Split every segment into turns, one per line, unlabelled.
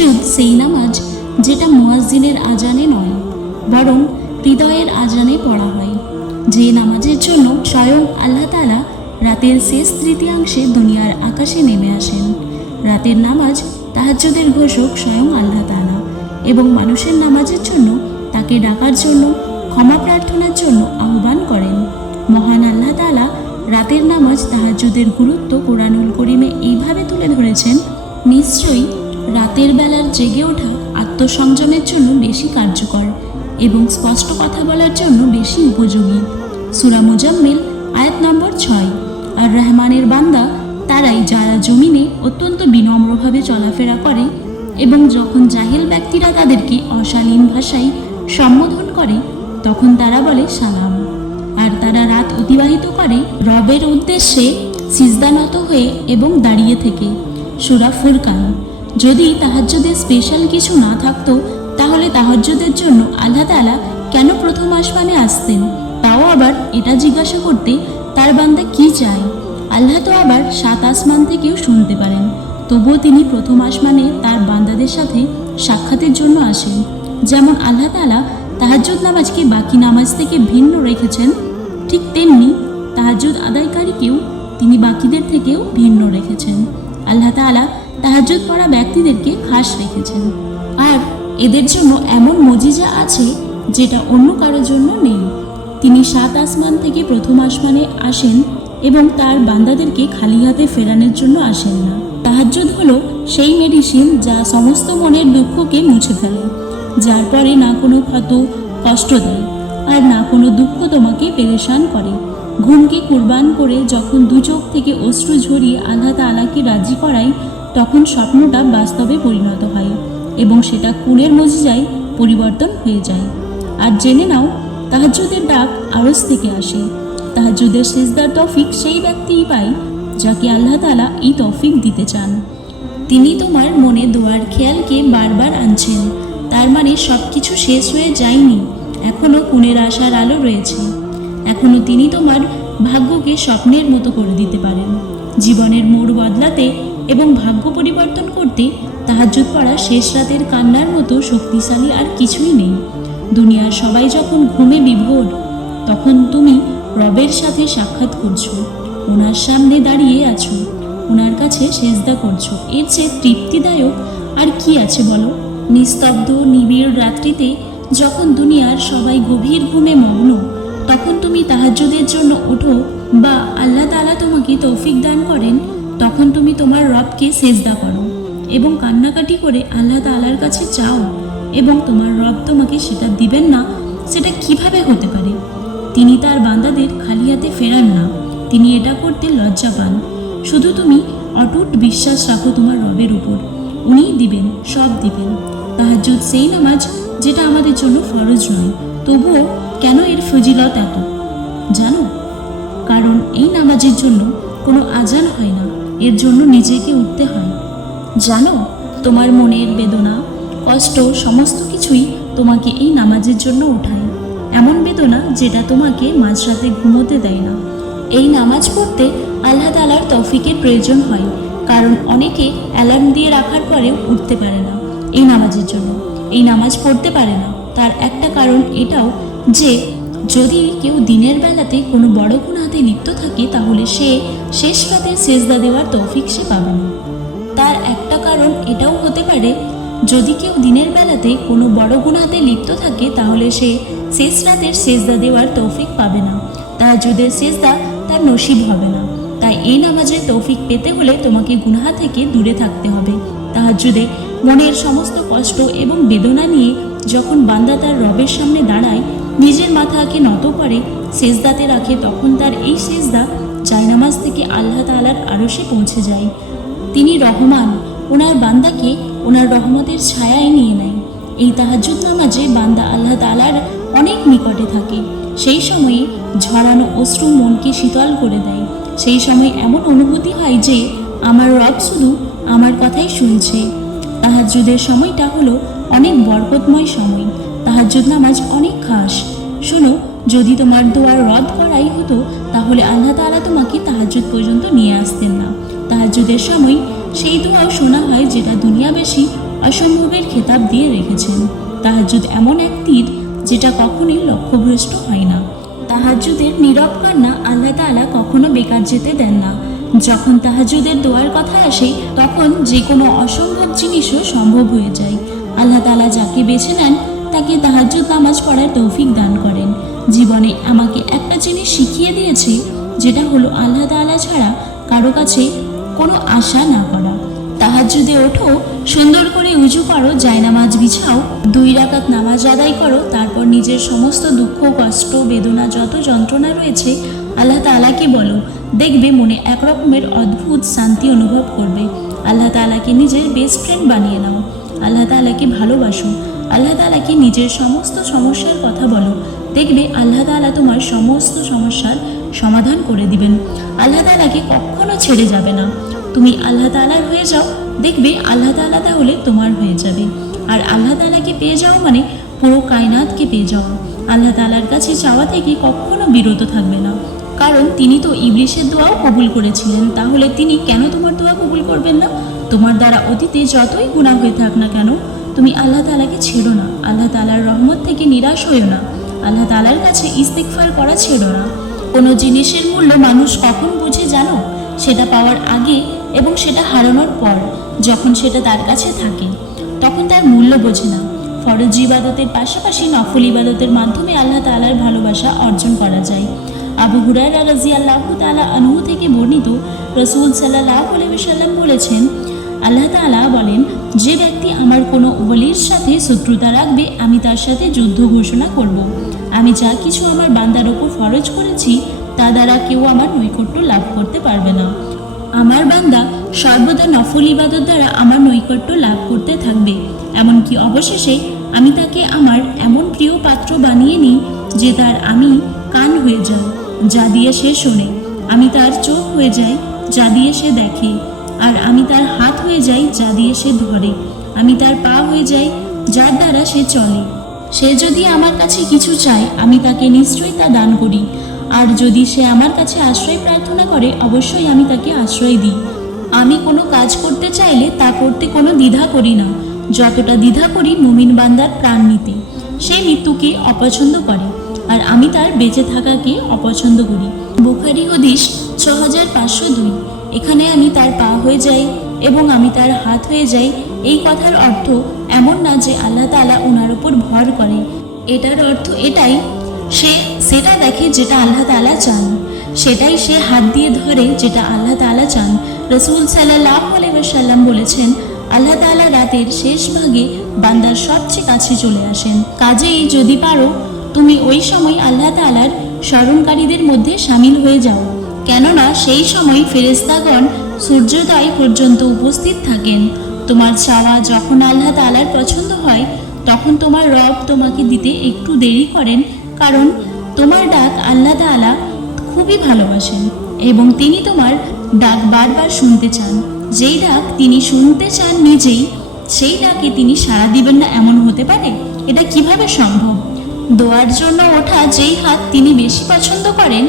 তাহাজ্জুদ সেই নামাজ যেটা মুয়াজ্জিনের আজানে নয়, বরং হৃদয়ের আজানে পড়া হয়। যে নামাজের জন্য স্বয়ং আল্লাহ তাআলা রাতের শেষ তৃতীয়াংশে দুনিয়ার আকাশে নেমে আসেন। রাতের নামাজ তাহাজ্জুদের ঘোষক স্বয়ং আল্লাহ তাআলা এবং মানুষের নামাজের জন্য তাকে ডাকার জন্য, ক্ষমা প্রার্থনার জন্য আহ্বান করেন। মহান আল্লাহ তাআলা রাতের নামাজ তাহাজ্জুদের গুরুত্ব কোরআনুল করিমে এইভাবে তুলে ধরেছেন, নিশ্চয়ই রাতের বেলার জেগে ওঠা আত্মসংযমের জন্য বেশি কার্যকর এবং স্পষ্ট কথা বলার জন্য বেশি উপযোগী। সুরা মুজাম্মিল, আয়াত নম্বর ছয়। আর রহমানের বান্দা তারাই যারা জমিনে অত্যন্ত বিনম্রভাবে চলাফেরা করে এবং যখন জাহিল ব্যক্তিরা তাদেরকে অশালীন ভাষায় সম্বোধন করে, তখন তারা বলে সালাম। আর তারা রাত অতিবাহিত করে রবের উদ্দেশ্যে সিজদানত হয়ে এবং দাঁড়িয়ে থেকে। সুরা ফুরকান যদি তাহাজ্জুদের স্পেশাল কিছু না থাকতো, তাহলে তাহাজ্জুদের জন্য আল্লাহ তাআলা কেন প্রথম আসমানে আসতেন? তাও আবার এটা জিজ্ঞাসা করতে তার বান্দা কি চায়? আল্লাহ তো আবার সাত আসমান থেকেও শুনতে পারেন। তবুও তিনি প্রথম আসমানে তার বান্দাদের সাথে সাক্ষাতের জন্য আসেন। যেমন আল্লাহ তালা তাহাজ্জুদ নামাজকে বাকি নামাজ থেকে ভিন্ন রেখেছেন, ঠিক তেমনি তাহাজ্জুদ আদায়কারীকেও তিনি বাকিদের থেকেও ভিন্ন রেখেছেন। আল্লাহ তাআলা তাহাজ্জুদ পড়া ব্যক্তিদেরকে খাস রেখেছেন। আর এদের জন্য এমন মজিজা আছে যেটা অন্য কারোর জন্য নেই। তিনি সাত আসমান থেকে প্রথম আসমানে আসেন এবং তার বান্দাদেরকে খালি হাতে ফেরানোর জন্য আসেন না। তাহাজ্জুদ হলো সেই মেডিসিন যা সমস্ত মনের দুঃখকে মুছে ফেলে, যার পরে না কোনো ক্ষত কষ্ট দেয়, আর না কোনো দুঃখ তোমাকে পেরেশান করে। ঘুমকে কুরবান করে যখন দু চোখ থেকে অশ্রু ঝরিয়ে আল্লাহ তালাকে রাজি করাই তখন স্বপ্নটা বাস্তবে পরিণত হয় এবং সেটা কুলের মজিজায় পরিবর্তন হয়ে যায়। আর জেনে নাও, তাহাজ্জুদের ডাক আরস থেকে আসে। তাহাজ্জুদের সেজদার তফিক সেই ব্যক্তিই পায় যাকে আল্লাহ তালা এই তফিক দিতে চান। তিনি তোমার মনে দোয়ার খেয়ালকে বারবার আনছেন। তার মানে সব কিছু শেষ হয়ে যায়নি। এখনও কুনের আশার আলো রয়েছে। এখনও তিনি তোমার ভাগ্যকে স্বপ্নের মতো করে দিতে পারেন। জীবনের মোড় বদলাতে এবং ভাগ্য পরিবর্তন করতে তাহাজ্জুদ পড়া শেষ রাতের কান্নার মতো শক্তিশালী আর কিছুই নেই। দুনিয়ার সবাই যখন ঘুমে বিভোর, তখন তুমি রবের সাথে সাক্ষাৎ করছ, ওনার সামনে দাঁড়িয়ে আছো, ওনার কাছে সেজদা করছ। এর চেয়ে তৃপ্তিদায়ক আর কি আছে বলো? নিস্তব্ধ নিবিড় রাত্রিতে যখন দুনিয়ার সবাই গভীর ঘুমে মগ্ন তখন তুমি তাহাজ্জুদের জন্য ওঠো বা আল্লাহ তাআলা তোমাকে তৌফিক দান করেন, তখন তুমি তোমার রবকে সেজদা করো এবং কান্নাকাটি করে আল্লাহ তাআলার কাছে চাও এবং তোমার রব তোমাকে সেটা দিবেন না, সেটা কীভাবে হতে পারে? তিনি তার বান্দাদের খালি হাতে ফেরান না, তিনি এটা করতে লজ্জা পান। শুধু তুমি অটুট বিশ্বাস রাখো তোমার রবের উপর, উনিই দিবেন, সব দিবেন। তাহাজ্জুদ সেই নামাজ যেটা আমাদের জন্য ফরজ নয়, তবুও কেন এর ফজিলত এত? জানো? কারণ এই নামাজের জন্য কোনো আজান হয় না। এর জন্য নিজেকে উঠতে হয়। জানো? তোমার মনের বেদনা, কষ্ট, সমস্ত কিছুই তোমাকে এই নামাজের জন্য ওঠায় এমন বেদনা যেটা তোমাকে মাঝরাতে ঘুমোতে দেয় না। এই নামাজ পড়তে আল্লাহ তালার তৌফিকের প্রয়োজন হয়। কারণ অনেকে অ্যালার্ম দিয়ে রাখার পরেও উঠতে পারে না এই নামাজের জন্য। এই নামাজ পড়তে পারে না। তার একটা কারণ এটাও যে, যদি কেউ দিনের বেলাতে কোনো বড় গুণাতে লিপ্ত থাকে, তাহলে সে শেষ রাতে সেজদা দেওয়ার তৌফিক সে পাবে না। তার একটা কারণ এটাও হতে পারে, যদি কেউ দিনের বেলাতে কোনো বড় গুণাতে লিপ্ত থাকে, তাহলে সে শেষ রাতের সেজদা দেওয়ার তৌফিক পাবে না। তার যদি সেজদা তার নসিব হবে না। তাই এই নামাজের তৌফিক পেতে হলে তোমাকে গুনাহা থেকে দূরে থাকতে হবে। তাহাজ্জুদে মনের সমস্ত কষ্ট এবং বেদনা নিয়ে যখন বান্দা তার রবের সামনে দাঁড়ায় নিজের মাথাকে নত করে সেজদাতে রাখে, তখন তার এই সেজদা জায়নামাজ থেকে আল্লাহ তাআলার আরশে পৌঁছে যায়। তিনি রহমান, ওনার বান্দাকে ওনার রহমতের ছায়ায় নিয়ে নেয়। এই তাহাজ্জুদ নামাজে বান্দা আল্লাহ তাআলার অনেক নিকটে থাকে। সেই সময়ে ঝরানো অশ্রু মনকে শীতল করে দেয়। সেই সময় এমন অনুভূতি হয় যে, আমার রব শুধু আমার কথাই শুনছে। তাহাজ্জুদের সময়টা হলো অনেক বরকতময় সময়। তাহাজ্জুদ নামাজ অনেক খাস। শোনো, যদি তোমার দোয়ার রদ করাই হতো, তাহলে আল্লাহ তাআলা তোমাকে তাহাজ্জুদ পর্যন্ত নিয়ে আসতেন না। তাহাজ্জুদের সময় সেই দোয়াও শোনা হয় যেটা দুনিয়াবেশী অসম্ভবের খেতাব দিয়ে রেখেছেন। তাহাজ্জুদ এমন এক তীর যেটা কখনোই লক্ষ্যভ্রষ্ট হয় না। তাহাজ্জুদের নীরব কান্না আল্লাহ তাআলা কখনো বেকার যেতে দেন না। যখন তাহাজ্জুদের দোয়ার কথা আসে, তখন যে কোনো অসম্ভব জিনিসও সম্ভব হয়ে যায়। আল্লাহ তাআলা যাকে বেছে নেন তাকে তাহাজ্জুদ নামাজ পড়ার তৌফিক দান করেন। জীবনে আমাকে একটা জিনিস শিখিয়ে দিয়েছে, যেটা হলো আল্লাহ তাআলা ছাড়া কারও কাছে কোনো আশা না করা। তাহাজ্জুদে ওঠো, সুন্দর করে উজু করো, জায়নামাজ বিছাও, দুই রাকাত নামাজ আদায় করো, তারপর নিজের সমস্ত দুঃখ, কষ্ট, বেদনা যত যন্ত্রণা রয়েছে, আল্লাহ তাআলাকে বলো। দেখবে মনে এক রকমের অদ্ভুত শান্তি অনুভব করবে। আল্লাহ তাআলাকে নিজের বেস্ট ফ্রেন্ড বানিয়ে নাও। আল্লাহ তাআলাকে ভালোবাসো। আল্লাহ তাআলাকে নিজের সমস্ত সমস্যার কথা বলো? দেখবে আল্লাহ তাআলা তোমার সমস্ত সমস্যার সমাধান করে দিবেন। আল্লাহ তাআলাকে কখনো ছেড়ে যাবে না। তুমি আল্লাহ তাআলার হয়ে যাও, দেখবে আল্লাহ তাআলা তাহলে তোমার হয়ে যাবে। আর আল্লাহ তাআলাকে পেয়ে যাও মানে পুরো কায়নাতকে পেয়ে যাও। আল্লাহ তাআলার কাছে চাওয়া থেকে কখনো বিরত থাকবে না। কারণ তিনি তো ইবলিশের দোয়াও কবুল করেছিলেন। তাহলে তিনি কেন তোমার দোয়া কবুল করবেন না? তোমার দ্বারা অতীতে যতই গুণা হয়ে থাক না কেন তুমি আল্লাহ তালাকে ছেড়ো না। আল্লাহ তাআলার রহমত থেকে নিরাশ হইও না। আল্লাহ তালার কাছে ইস্তেকফার করা ছেড়ো না। কোনো জিনিসের মূল্য মানুষ কখন বুঝে জানো? সেটা পাওয়ার আগে এবং সেটা হারানোর পর, যখন সেটা তার কাছে থাকে, তখন তার মূল্য বোঝে না। ফরজ ইবাদতের পাশাপাশি নফল ইবাদতের মাধ্যমে আল্লাহ তাআলার ভালোবাসা অর্জন করা যায়। আবু হুরায়রা রাদিয়াল্লাহু তাআলা আনহু থেকে বর্ণিত রসুল সাল্লাহ আলাইহি সাল্লাম বলেছেন আল্লাহ তাআলা বলেন, যে ব্যক্তি আমার কোনো ওলির সাথে শত্রুতা রাখবে, আমি তার সাথে যুদ্ধ ঘোষণা করব। আমি যা কিছু আমার বান্দার ওপর ফরজ করেছি, তা দ্বারা কেউ আমার নৈকট্য লাভ করতে পারবে না। আমার বান্দা সর্বদা নফল ইবাদত দ্বারা আমার নৈকট্য লাভ করতে থাকবে। এমনকি অবশেষে আমি তাকে আমার এমন প্রিয় পাত্র বানিয়ে নিই, যে তার আমি কান হয়ে যাই, যা দিয়ে সে শোনে। আমি তার চোখ হয়ে যাই, যা দিয়ে সে দেখে। আর আমি তার হাত হয়ে যাই যা দিয়ে সে ধরে। আমি তার পা হয়ে যাই যার দ্বারা সে চলে। সে যদি আমার কাছে কিছু চায়, আমি তাকে নিশ্চয়ই তা দান করি। আর যদি সে আমার কাছে আশ্রয় প্রার্থনা করে, অবশ্যই আমি তাকে আশ্রয় দিই। আমি কোনো কাজ করতে চাইলে তা করতে কোনো দ্বিধা করি না। যতটা দ্বিধা করি মুমিন বান্দার প্রাণ নিতে। সে মৃত্যুকে অপছন্দ করে। আর আমি তার বেঁচে থাকাকে অপছন্দ করি। বুখারি হদিস ছ হাজার পাঁচশো দুই। এখানে আমি তার পা হয়ে যাই এবং আমি তার হাত হয়ে যাই, এই কথার অর্থ এমন না যে আল্লাহ তালা ওনার উপর ভর করে। এটার অর্থ এটাই, সে সেটা দেখে যেটা আল্লাহ তালা চান, সেটাই সে হাত দিয়ে ধরে যেটা আল্লাহ তালা চান। রসুল সাল্লাহ বলেছেন, আল্লাহ তাআলা রাতের শেষ ভাগে বান্দার সবচেয়ে কাছে চলে আসেন। কাজেই যদি পারো, তুমি ওই সময় আল্লাহ তাআলার স্মরণকারীদের মধ্যে সামিল হয়ে যাও। কেননা সেই সময় ফেরেস্তাগণ সূর্যোদয় পর্যন্ত উপস্থিত থাকেন। তোমার চাওয়া যখন আল্লাহ তাআলার পছন্দ হয়, তখন তোমার রব তোমাকে দিতে একটু দেরি করেন, কারণ তোমার ডাক আল্লাহ তাআলা খুবই ভালোবাসেন এবং তিনি তোমার ডাক বারবার শুনতে চান। যেই ডাক তিনি শুনতে চান নিজেই, সেই ডাকে তিনি সাড়া দিবেন না এমন হতে পারে? এটা কীভাবে সম্ভব? দোয়ার জন্য ওঠা যেই হাত তিনি বেশি পছন্দ করেন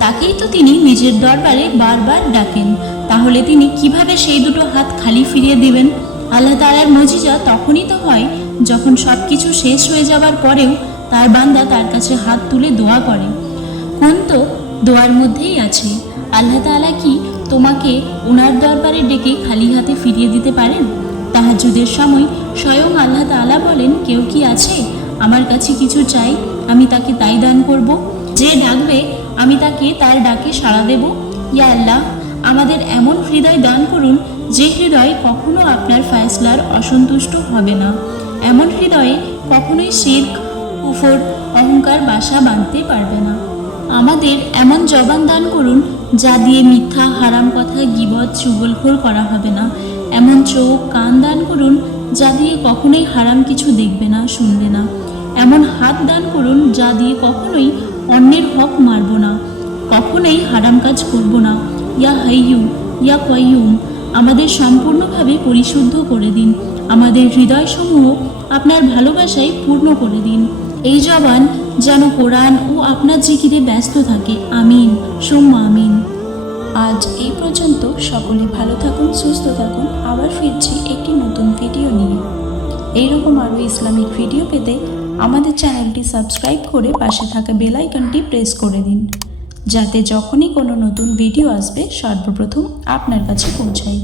তাকেই তো তিনি নিজের দরবারে বারবার ডাকেন। তাহলে তিনি কীভাবে সেই দুটো হাত খালি ফিরিয়ে দিবেন? আল্লাহ তাআলার মজিজা তখনই তো হয় যখন সব কিছু শেষ হয়ে যাবার পরেও তার বান্দা তার কাছে হাত তুলে দোয়া করে। কোন তো দোয়ার মধ্যেই আছে। আল্লাহ তাআলা কি তোমাকে ওনার দরবারে ডেকে খালি হাতে ফিরিয়ে দিতে পারেন? তাহাজ্জুদের সময় স্বয়ং আল্লাহ তাআলা বলেন, কেউ কি আছে? আমার কাছে কিছু চাই, আমি তাকে তাই দান করব। যে ডাকবে আমি তাকে তার ডাকে সাড়া দেব। ইয়া আল্লাহ, আমাদের এমন হৃদয় দান করুন যে হৃদয় কখনো আপনার ফয়সলার অসন্তুষ্ট হবে না। এমন হৃদয়ে কখনোই শির্ক, কুফর, অহংকার বাসা বাঁধতে পারবে না। আমাদের এমন জবান দান করুন যা দিয়ে মিথ্যা, হারাম কথা, গিবত, চুগলখোর করা হবে না। এমন চোখ, কান দান করুন যা দিয়ে কখনোই হারাম কিছু দেখবে না, শুনবে না। এমন হাত দান করুন যা দিয়ে কখনোই অন্যের হক মারব না। কখনোই হারাম কাজ করব না। ইয়া হাইয়ু ইয়া কয়ুম আমাদের সম্পূর্ণভাবে পরিশুদ্ধ করে দিন। আমাদের হৃদয়সমূহ আপনার ভালোবাসায় পূর্ণ করে দিন। এই জবান যেন কোরআন ও আপনার জিকিরে ব্যস্ত থাকে। আমিন, সুম্মা আমিন। আজ এই পর্যন্ত সকলে ভালো থাকুন, সুস্থ থাকুন। আবার ফিরছি একটি নতুন ভিডিও নিয়ে। এইরকম আরও ইসলামিক ভিডিও পেতে আমাদের চ্যানেলটি সাবস্ক্রাইব করে পাশে থাকা বেল আইকনটি প্রেস করে দিন, যাতে যখনই কোনো নতুন ভিডিও আসবে সর্বপ্রথম আপনার কাছে পৌঁছায়।